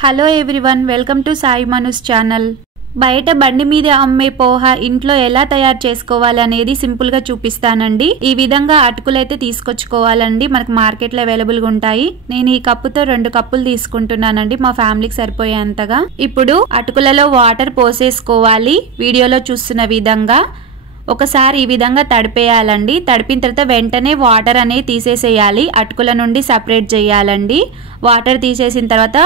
Hello everyone, welcome to Sai మనూస్ channel. బయట బండి మీద అమ్మే పోహా ఇంట్లో ఎలా తయారు చేసుకోవాలి అనేది సింపుల్ గా చూపిస్తానండి. ఈ విధంగా అటుకులైతే తీసుకొచ్చుకోవాలండి, మనకు మార్కెట్ లో అవైలబుల్ గా ఉంటాయి. నేను ఈ కప్పుతో 2 కప్పులు తీసుకుంటున్నానండి, మా ఫ్యామిలీకి సరిపోయేంతగా. ఇప్పుడు అటుకులలో వాటర్ పోసేసుకోవాలి. వీడియోలో చూస్తున్న విధంగా ఒకసారి ఈ విధంగా తడిపేయాలండి. తడిపిన తర్వాత వెంటనే వాటర్ అనేది తీసేసేయాలి, అటుకుల నుండి సపరేట్ చేయాలండి. వాటర్ తీసేసిన తర్వాత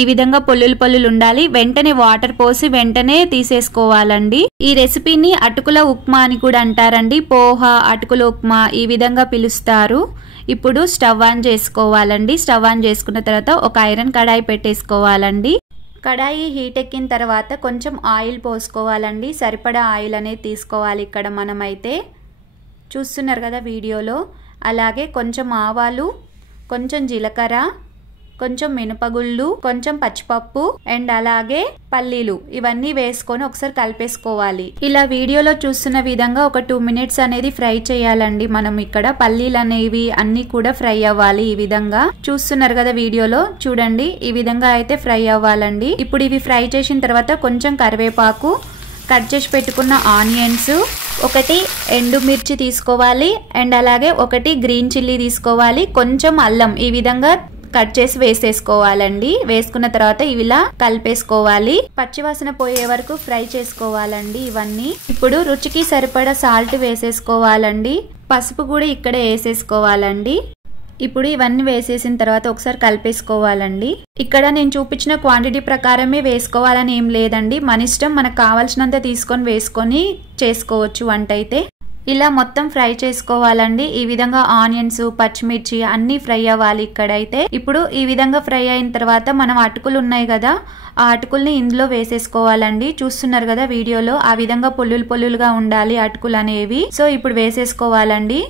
ఈ విధంగా పొల్లులు ఉండాలి. వెంటనే వాటర్ పోసి వెంటనే తీసేసుకోవాలండి. ఈ రెసిపీని అటుకుల ఉప్మా అని కూడా అంటారండి. పోహా, అటుకుల ఉప్మా ఈ విధంగా పిలుస్తారు. ఇప్పుడు స్టవ్ ఆన్ చేసుకోవాలండి. స్టవ్ ఆన్ చేసుకున్న తర్వాత ఒక ఐరన్ కడాయి పెట్టేసుకోవాలండి. కడాయి హీట్ ఎక్కిన తర్వాత కొంచెం ఆయిల్ పోసుకోవాలండి. సరిపడా ఆయిల్ అనేది తీసుకోవాలి. ఇక్కడ మనమైతే చూస్తున్నారు కదా వీడియోలో. అలాగే కొంచెం ఆవాలు, కొంచెం జీలకర్ర, కొంచెం మినపగుళ్ళు, కొంచెం పచ్చిపప్పు అండ్ అలాగే పల్లీలు ఇవన్నీ వేసుకొని ఒకసారి కలిపేసుకోవాలి. ఇలా వీడియోలో చూస్తున్న విధంగా ఒక 2 మినిట్స్ అనేది ఫ్రై చేయాలండి. మనం ఇక్కడ పల్లీలు అనేవి అన్ని కూడా ఫ్రై అవ్వాలి. ఈ విధంగా చూస్తున్నారు కదా వీడియోలో, చూడండి ఈ విధంగా అయితే ఫ్రై అవ్వాలండి. ఇప్పుడు ఇవి ఫ్రై చేసిన తర్వాత కొంచెం కరివేపాకు, కట్ చేసి పెట్టుకున్న ఆనియన్స్, 1 ఎండుమిర్చి తీసుకోవాలి అండ్ అలాగే 1 గ్రీన్ చిల్లీ తీసుకోవాలి, కొంచెం అల్లం ఈ విధంగా కట్ చేసి వేసేసుకోవాలండి. వేసుకున్న తర్వాత ఇవిలా కలిపేసుకోవాలి. పచ్చివాసన పోయే వరకు ఫ్రై చేసుకోవాలండి ఇవన్నీ. ఇప్పుడు రుచికి సరిపడా సాల్ట్ వేసేసుకోవాలండి. పసుపు కూడా ఇక్కడే వేసేసుకోవాలండి. ఇప్పుడు ఇవన్నీ వేసేసిన తర్వాత ఒకసారి కలిపేసుకోవాలండి. ఇక్కడ నేను చూపించిన క్వాంటిటీ ప్రకారమే వేసుకోవాలని ఏం లేదండి, మన ఇష్టం. మనకు కావాల్సినంత తీసుకొని వేసుకొని చేసుకోవచ్చు వంట అయితే. ఇలా మొత్తం ఫ్రై చేసుకోవాలండి. ఈ విధంగా ఆనియన్స్, పచ్చిమిర్చి అన్ని ఫ్రై అవ్వాలి ఇక్కడైతే. ఇప్పుడు ఈ విధంగా ఫ్రై అయిన తర్వాత మనం అటుకులు ఉన్నాయి కదా, ఆ అటుకుల్ని ఇందులో వేసేసుకోవాలండి. చూస్తున్నారు కదా వీడియోలో, ఆ విధంగా పొల్లులుగా ఉండాలి అటుకులు అనేవి. సో ఇప్పుడు వేసేసుకోవాలండి.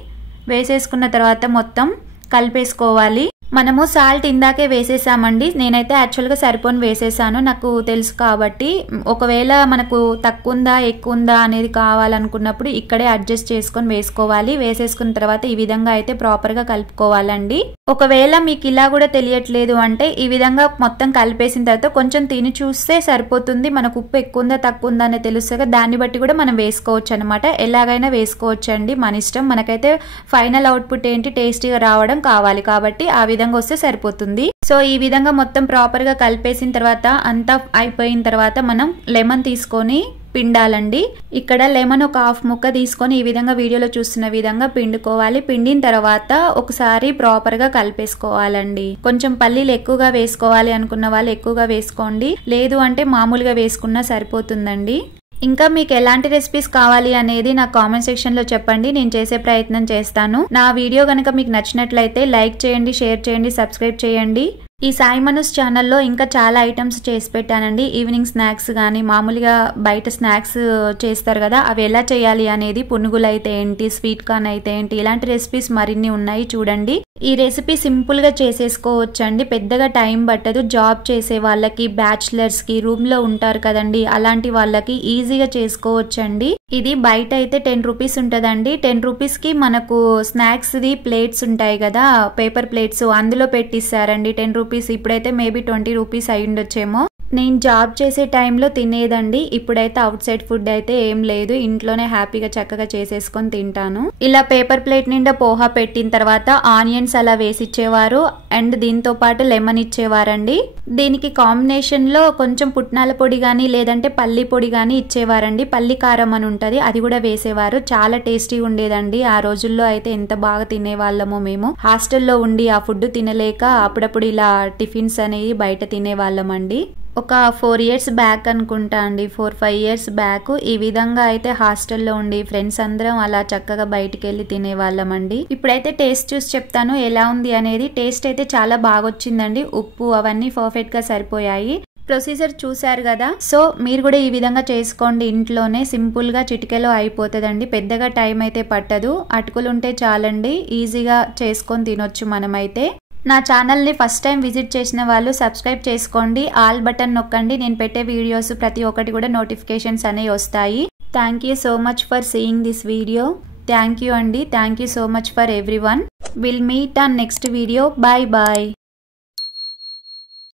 వేసేసుకున్న తర్వాత మొత్తం కలిపేసుకోవాలి. మనము సాల్ట్ ఇందాకే వేసేసామండి. నేనైతే యాక్చువల్గా సరిపోని వేసేసాను, నాకు తెలుసు కాబట్టి. ఒకవేళ మనకు తక్కువ ఉందా ఎక్కువ ఉందా అనేది కావాలనుకున్నప్పుడు ఇక్కడే అడ్జస్ట్ చేసుకొని వేసుకోవాలి. వేసేసుకున్న తర్వాత ఈ విధంగా అయితే ప్రాపర్గా కలుపుకోవాలండి. ఒకవేళ మీకు ఇలా కూడా తెలియట్లేదు అంటే ఈ విధంగా మొత్తం కలిపేసిన తర్వాత కొంచెం తిని చూస్తే సరిపోతుంది. మనకు ఉప్పు ఎక్కువ ఉందా తక్కువ ఉందా అనేది తెలుస్తుంది. దాన్ని బట్టి కూడా మనం వేసుకోవచ్చు అనమాట. ఎలాగైనా వేసుకోవచ్చు అండి, మన ఇష్టం. మనకైతే ఫైనల్ అవుట్పుట్ ఏంటి, టేస్టీగా రావడం కావాలి కాబట్టి ఆ విధంగా వస్తే సరిపోతుంది. సో ఈ విధంగా మొత్తం ప్రాపర్ గా కలిపేసిన తర్వాత అంతా అయిపోయిన తర్వాత మనం లెమన్ తీసుకొని పిండాలండి. ఇక్కడ లెమన్ ఒక 1/2 ముక్క తీసుకొని ఈ విధంగా వీడియోలో చూస్తున్న విధంగా పిండుకోవాలి. పిండిన తర్వాత ఒకసారి ప్రాపర్ గా కలిపేసుకోవాలండి. కొంచెం పల్లీలు ఎక్కువగా వేసుకోవాలి అనుకున్న వాళ్ళు ఎక్కువగా వేసుకోండి, లేదు అంటే మామూలుగా వేసుకున్నా సరిపోతుందండి. ఇంకా మీకు ఎలాంటి రెసిపీస్ కావాలి అనేది నా కామెంట్ సెక్షన్ లో చెప్పండి, నేను చేసే ప్రయత్నం చేస్తాను. నా వీడియో కనుక మీకు నచ్చినట్లయితే లైక్ చేయండి, షేర్ చేయండి, సబ్స్క్రైబ్ చేయండి. ఈ సాయి మనూస్ ఛానల్లో ఇంకా చాలా ఐటమ్స్ చేసి పెట్టానండి. ఈవినింగ్ స్నాక్స్ కానీ, మామూలుగా బయట స్నాక్స్ చేస్తారు కదా, అవి ఎలా చేయాలి అనేది, పునుగులు అయితే ఏంటి, స్వీట్ కార్న్ అయితే ఏంటి, ఇలాంటి రెసిపీస్ మరిన్ని ఉన్నాయి చూడండి. ఈ రెసిపీ సింపుల్ గా చేసేసుకోవచ్చండి, పెద్దగా టైం పట్టదు. జాబ్ చేసే వాళ్ళకి, బ్యాచిలర్స్ కి, రూమ్ లో ఉంటారు కదండి, అలాంటి వాళ్ళకి ఈజీగా చేసుకోవచ్చండి. ఇది బయట అయితే 10 రూపీస్ ఉంటదండి. 10 రూపీస్ కి మనకు స్నాక్స్ ది ప్లేట్స్ ఉంటాయి కదా, పేపర్ ప్లేట్స్, అందులో పెట్టిస్తారండి 10 రూపీస్. ఇప్పుడైతే మేబీ 20 రూపీస్ అయి ఉండొచ్చేమో. నేను జాబ్ చేసే టైంలో తినేదండి. ఇప్పుడైతే అవుట్ సైడ్ ఫుడ్ అయితే ఏం లేదు, ఇంట్లోనే హ్యాపీగా చక్కగా చేసేసుకొని తింటాను. ఇలా పేపర్ ప్లేట్ నిండా పోహా పెట్టిన తర్వాత ఆనియన్స్ అలా వేసి ఇచ్చేవారు అండ్ దీంతో పాటు లెమన్ ఇచ్చేవారండి. దీనికి కాంబినేషన్ లో కొంచెం పుట్నాల పొడి గానీ లేదంటే పల్లి పొడి గానీ ఇచ్చేవారండి. పల్లి కారం అని ఉంటది, అది కూడా వేసేవారు. చాలా టేస్టీ ఉండేదండి. ఆ రోజుల్లో అయితే ఎంత బాగా తినేవాళ్ళమో మేము. హాస్టల్లో ఉండి ఆ ఫుడ్ తినలేక అప్పుడప్పుడు ఇలా టిఫిన్స్ అనేవి బయట తినేవాళ్ళం అండి. ఒక 4 ఇయర్స్ బ్యాక్ అనుకుంటా అండి, 4-5 ఇయర్స్ బ్యాక్ ఈ విధంగా అయితే హాస్టల్లో ఉండి ఫ్రెండ్స్ అందరం అలా చక్కగా బయటికి వెళ్ళి తినేవాళ్ళం అండి. ఇప్పుడైతే టేస్ట్ చూసి చెప్తాను ఎలా ఉంది అనేది. టేస్ట్ అయితే చాలా బాగా వచ్చిందండి. ఉప్పు అవన్నీ పర్ఫెక్ట్ గా సరిపోయాయి. ప్రొసీజర్ చూసారు కదా, సో మీరు కూడా ఈ విధంగా చేసుకోండి ఇంట్లోనే. సింపుల్ గా చిటికెలో అయిపోతుందండి, పెద్దగా టైం అయితే పట్టదు. అటుకులు ఉంటే చాలండి, ఈజీగా చేసుకొని తినొచ్చు మనమైతే. నా ఛానల్ని ఫస్ట్ టైం విజిట్ చేసిన వాళ్ళు సబ్స్క్రైబ్ చేసుకోండి, ఆల్ బటన్ నొక్కండి. నేను పెట్టే వీడియోస్ ప్రతి ఒక్కటి కూడా నోటిఫికేషన్స్ అనేవి వస్తాయి. Thank you so much for seeing this video. Thank you అండి. Thank you so much for everyone. Will meet on next video. Bye bye.